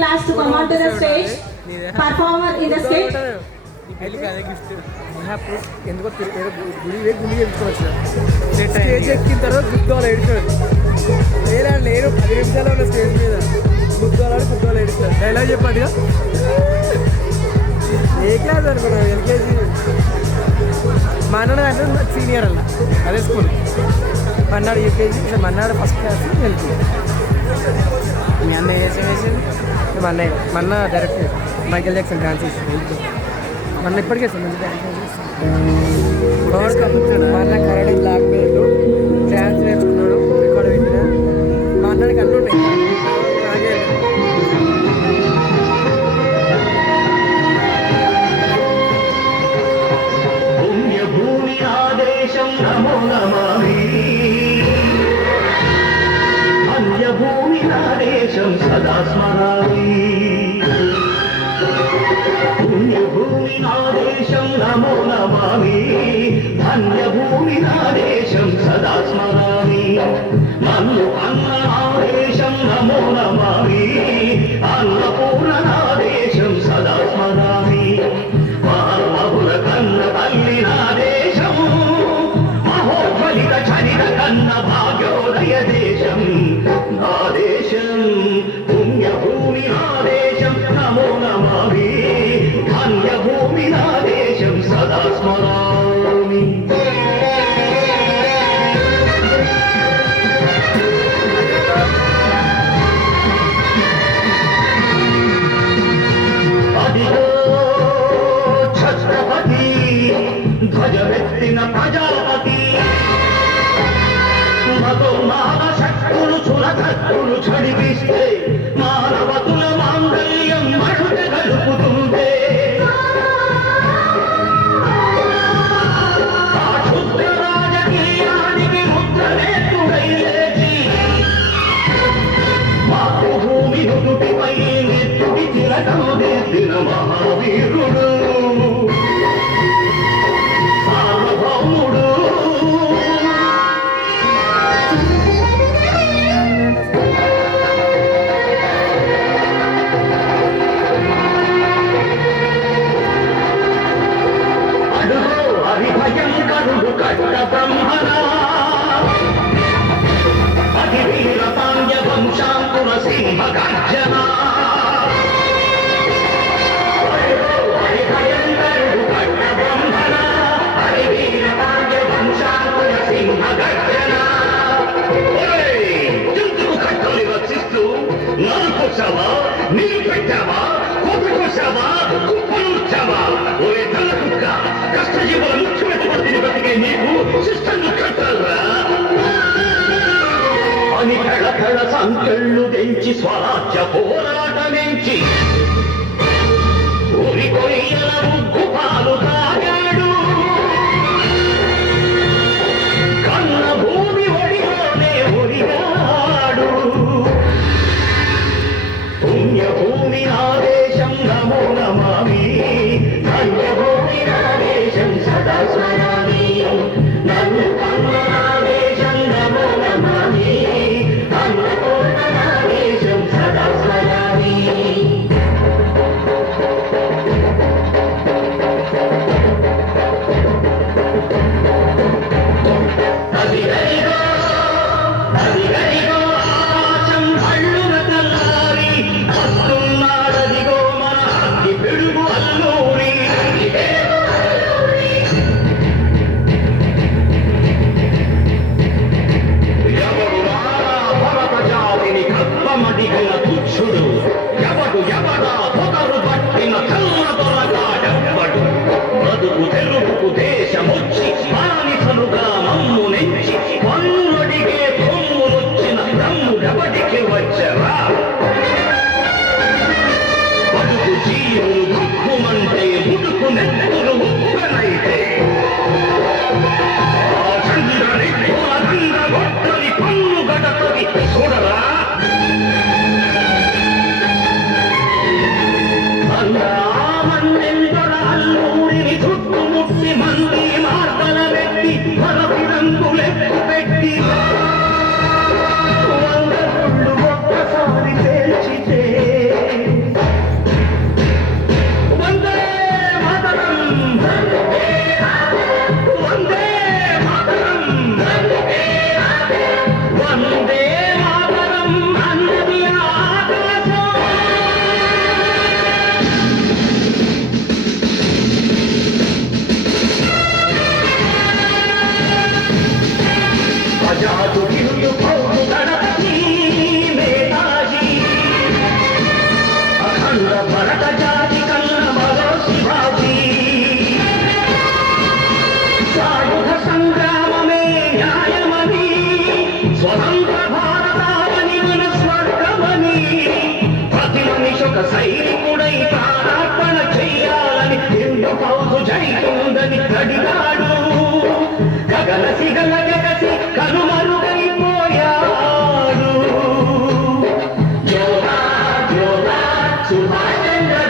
class to come on to the stage. Performer in the skit. ఎందుకో గుడి ఎత్తుకోవచ్చు stage ఎక్కిన తర్వాత గుద్దోలు ఏడుస్తాడు లేదా లేరు 10 నిమిషాలు ఉన్న స్టేజ్ మీద గుద్దోలు ఏడుస్తాడు డైలాగ్ చెప్పండి ఏ క్లాస్ అనుకున్నాను ఎల్కేజీ మా అన్న అంటే సీనియర్ అన్న అదే స్కూల్ మన్నాడు యూకేజీ మన్నాడు ఫస్ట్ క్లాస్ ఎల్కేజీ మీ అన్న వేసేది మన్న డైరెక్ట్ మైకేల్ జాక్సన్ డాన్స్ చేసి మన ఇప్పటికే మంచి డ్యాన్స్ మా అన్న కరాటే బ్లాక్ బెల్ట్ డ్యాన్స్ నేర్చుకున్నాడు రికార్డ్ పెట్టిన మా అన్నకి అన్నీ ఉన్నాయి పుణ్యభూమి ఆదేశం నమో నమామి అన్యభూమి ఆదేశం సదా స్మరామి పుణ్యభూమి నాదేశం నమో నమామి ధన్యభూమి నాదేశం సదా స్మరామి మన్ను అన్న ఆదేశం నమో నమామి అన్నపూర్ణ నాదేశం సదా స్మరామి మహామహుల కన్న తల్లి నాదేశం మహోజ్వలిత చరిత కన్న భాగ్యోదయ దేశం నాదేశం పుణ్యభూమి నాదేశం నమో నమామి ధన్యభూమి నాదేశం సదా స్మరామి అదిగో ఛత్రపతి ధ్వజమెత్తిన ప్రజాపతి మధుమాన శక్తులు చురకత్తులు చడిపిస్తే మానవతుల మాంగళ్యం మడుట గలుపుతుంటే ఆ క్షుద్ర రాజకీయానికి ముద్రనేతుడై లేచి మాతృభూమి నుదుటిపై నెత్తుడి తిలకం దిద్దిన మహావీరుడు సార్వభౌముడు హరిభయంకరుడు కట్ట బ్రహ్మణ అధివీర పాండ్య వంశాంకుర సింహ గర్జన హరిభయంకరుడు కట్ట బ్రహ్మణ అధివీర పాండ్య వంశాంకుర సింహ గర్జన ఎందుకు కట్టలు రచిస్తూ నరుకొచ్చావా నీరు పెట్టావా కొట్టుకొచ్చావా కుప్పలుచ్చావా ఒరే తల కుక్క కష్టజీవుల ముఖ్యమైన బతికే నీకు శిష్టంగా కట్టాలరా అని కళ సంకెళ్ళు తెంచి స్వరాజ్య పోరాటమించి ఊరి కొయ్యల ముగ్గు పాలు తాగాడు కన్న భూమి ఒడిలోనే ఒరిగాడు పుణ్యభూమి ఆదేశం నమో నమామి ధన్యభూమి ఆదేశం సదా స్మరామి నన్ను కన్న ఆదేశం నమో నమామి అన్నపూర్ణ ఆదేశం సదా స్మరామి అదిగదిగో ఆకాశం కళ్ళున తెల్లారి వస్తున్నాడదిగో మన అగ్గి పిడుగు అల్లూరి ఎవడు రారా భరత జాతిని కర్మమడిగిన తుచ్చుడు ఎవడా పొగరు పట్టిన కల్ల దొరగా ఎవ్వడు బతుకు తెలుగుకు దేశమొచ్చి బానిసలుగా మమ్ము నెంచి పన్నులడిగే కొమ్ములొచ్చిన దమ్ముడెవడికి వచ్చరా బతుకు జీవులు దుఃఖమంటే ముడుకు నెత్తులు ఉప్పనైతే ఆ చంద్రని గొట్టని పన్ను గడపది చూడరా మన్నెందొడ అల్లూరిని చుట్టుముట్టి మంది మార్తల పెట్టి మరపిరంగులెక్కు పెట్టి వంద ఒక్కసారి పేల్చితే సైనికుడై ప్రాణార్పణ చెయ్యాలని నిన్ను పౌరు జైతుందని అడిగాడు గగన సిగల గగసి కనుమరుగైపోయాడు యోగా యోగా సుభాష్ చంద్ర